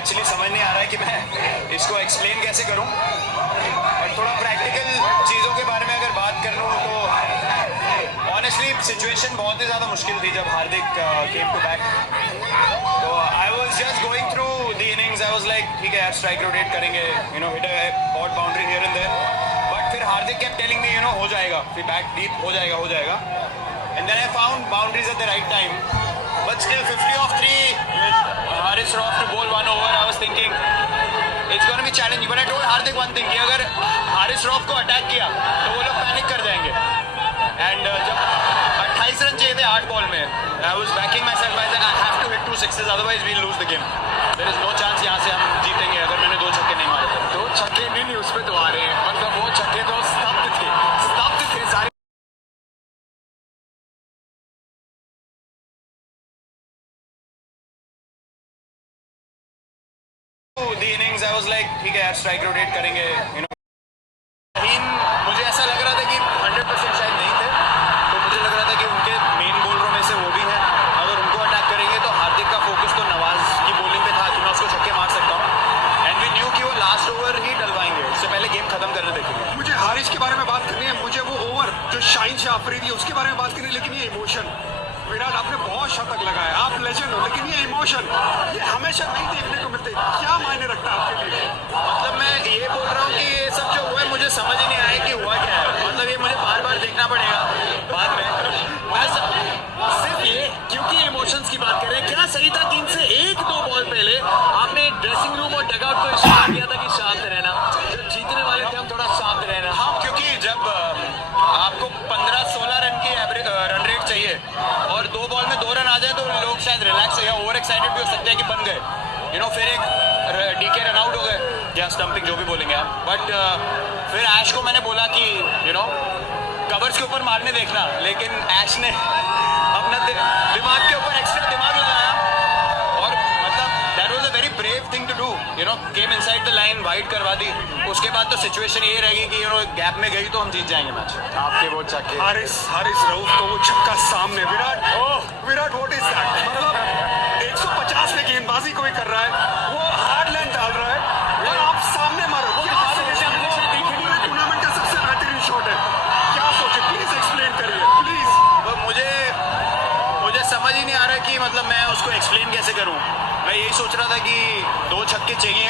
Actually समझ नहीं आ रहा है कि मैं इसको एक्सप्लेन कैसे करूं, और थोड़ा प्रैक्टिकल चीज़ों के बारे में अगर बात कर लूँ तो ऑनेस्टली सिचुएशन बहुत ही ज़्यादा मुश्किल थी जब हार्दिक केम टू बैट। तो I was just going through the innings, I was like ठीक है यार स्ट्राइक रोटेट करेंगे, hit a odd boundary here and there, but फिर हार्दिक केप्ट टेलिंग मी हो जाएगा, फिर बैट डीप हो जाएगा। And then I found boundaries at the right time, but still 50 off 3 with Haris Rauf to bowl 1 over, I was thinking it's going to be challenging, but I told Hardik one thing कि अगर Haris rough को attack किया तो वो लोग panic कर जाएंगे। And जब 28 रन चाहिए थे 8 बॉल में, I was backing myself, I have to hit 2 sixes otherwise we will lose the game, there is no chance यहाँ से हम जीतेंगे अगर मैंने 2 छक्के नहीं मारे थे। 2 छक्के नहीं उस पे तो आ रहे हैं, मतलब वो छक्के तो स्तब्ध थे सारे। The innings I was like ठीक है यार स्ट्राइक रोटेट करेंगे, मुझे ऐसा लग रहा था कि 100% शायद नहीं थे, तो मुझे लग रहा था कि उनके मेन बॉलरों में से वो भी है, अगर उनको अटैक करेंगे तो हार्दिक का फोकस तो नवाज की बॉलिंग पे था कि मैं उसको छक्के मार सकता हूँ, एंड वी न्यू कि वो लास्ट ओवर ही डलवाएंगे, उससे पहले गेम खत्म करने देखेंगे। मुझे हारिस के बारे में बात करनी है, मुझे वो ओवर जो शाहीन शाह अफरीदी है उसके बारे में बात करनी है, लेकिन ये इमोशन, विराट आपने बहुत शतक लगाया, आप लेजेंड हो, लेकिन ये इमोशन ये हमेशा नहीं देखने को मिलते, क्या मायने रखता है आपके लिए? मतलब मैं ये बोल रहा हूँ कि ये सब जो हुआ है मुझे समझ ही नहीं आया कि हुआ क्या है, मतलब ये मुझे बार बार देखना पड़ेगा बाद में। सिर्फ ये क्योंकि इमोशंस की बात कर रहे हैं, क्या सही था कि इनसे 1-2 बॉल पहले आपने ड्रेसिंग रूम और डगआउट को इशारा किया था कि शांत रहना, जब जीतने वाले थे हम थोड़ा शांत रहना। हाँ, क्योंकि जब आपको 15-16 रन की एवरेज रन रेट चाहिए और 2 बॉल में 2 रन आ जाए तो लोग शायद रिलैक्स हो या ओवर एक्साइटेड भी हो सकते हैं कि बन गए, फिर एक डीके रन आउट हो गए या स्टंपिंग जो भी बोलेंगे आप, बट फिर ऐश को मैंने बोला कि कवर्स के ऊपर मारने देखना, लेकिन ऐश ने अपना दिमाग के ऊपर एक्स्ट्रा दिमाग लगाया और मतलब that was a very brave thing to do, came inside the line, wide करवा दी, उसके बाद तो सिचुएशन ये रहेगी कि गैप में गई तो हम जीत जाएंगे मैच। आपके वो छक्के, हारिस रऊफ को वो छक्का सामने, विराट व्हाट इज दैट, मतलब 150 पे गेंदबाजी कोई कर रहा है, वो हार्ड लाइन डाल रहा है और आप सामने मारो, वो टूर्नामेंट का सबसे बेहतरीन शॉट है, क्या सोचे, प्लीज एक्सप्लेन करिए प्लीज। तो मुझे समझ ही नहीं आ रहा कि मतलब मैं उसको एक्सप्लेन कैसे करूं। मैं यही सोच रहा था कि 2 छक्के चाहिए,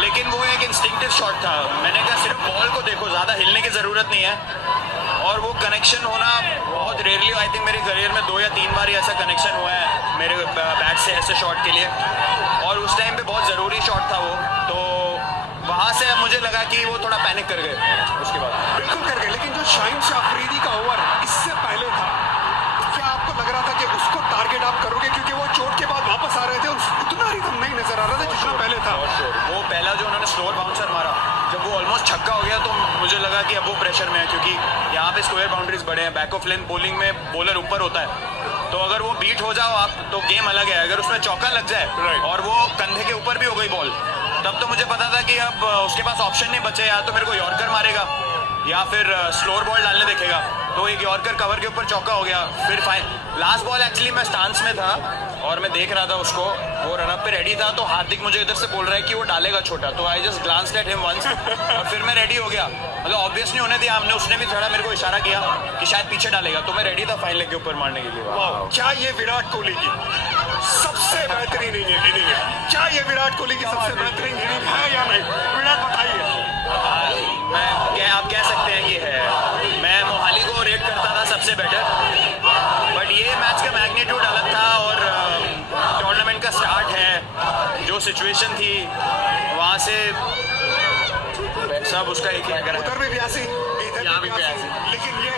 लेकिन वो एक इंस्टिंक्टिव शॉट था, मैंने कहा सिर्फ बॉल को देखो, ज़्यादा हिलने की ज़रूरत नहीं है, और वो कनेक्शन होना बहुत रेयरली, आई थिंक मेरे करियर में 2 या 3 बार ही ऐसा कनेक्शन हुआ है मेरे बैट से ऐसे शॉट के लिए, और उस टाइम पे बहुत ज़रूरी शॉट था वो, तो वहाँ से मुझे लगा कि वो थोड़ा पैनिक कर गए उसके बाद। बिल्कुल कर गए, लेकिन जो शाहीन शाह अफरीदी का ओवर इससे पहले था, क्या आपको लग रहा था कि उसको टारगेट आप करोगे, क्योंकि वो चोट के बाद वापस आ रहे थे, उतना रिदम नहीं नजर आ रहा था जितना पहले था। वो पहला जो उन्होंने स्लोअर बाउंसर मारा, जब वो ऑलमोस्ट छक्का हो गया तो मुझे लगा कि अब वो प्रेशर में है, क्योंकि यहाँ पे स्क्वायर बाउंड्रीज बड़े हैं, बैक ऑफ लेंथ बॉलिंग में बॉलर ऊपर होता है, तो अगर वो बीट हो जाओ आप तो गेम अलग है, अगर उसमें चौका लग जाए और वो कंधे के ऊपर भी हो गई बॉल, तब तो मुझे पता था कि अब उसके पास ऑप्शन नहीं बचे, या तो मेरे को यॉर्कर मारेगा या फिर स्लोअर बॉल डालने देखेगा, तो एक यॉर्कर कवर के ऊपर चौका हो गया। फिर लास्ट बॉल एक्चुअली मैं स्टांस में था और मैं देख रहा था उसको, वो रनअप पे रेडी था, तो हार्दिक मुझे इधर से बोल रहा है कि वो डालेगा छोटा, तो I just glanced at him once और फिर मैं रेडी हो गया, मतलब ऑब्वियस नहीं होने दिया हमने, उसने भी थोड़ा मेरे को इशारा किया कि शायद पीछे डालेगा, तो मैं रेडी था फाइन लेग के ऊपर मारने के लिए। क्या ये विराट कोहली की सबसे बेहतरीन इनिंग है? क्या ये विराट कोहली की सबसे बेहतरीन इनिंग है या नहीं? विराट बताइए। आप कह सकते हैं कि है, मैं मोहाली को रेट करता था सबसे बेटर, बट ये मैच का मैग्नीट्यूड अलग था और टूर्नामेंट का स्टार्ट है, जो सिचुएशन थी वहाँ से सब उसका एक ही, उधर भी 82, इधर यहाँ भी भी 82, लेकिन ये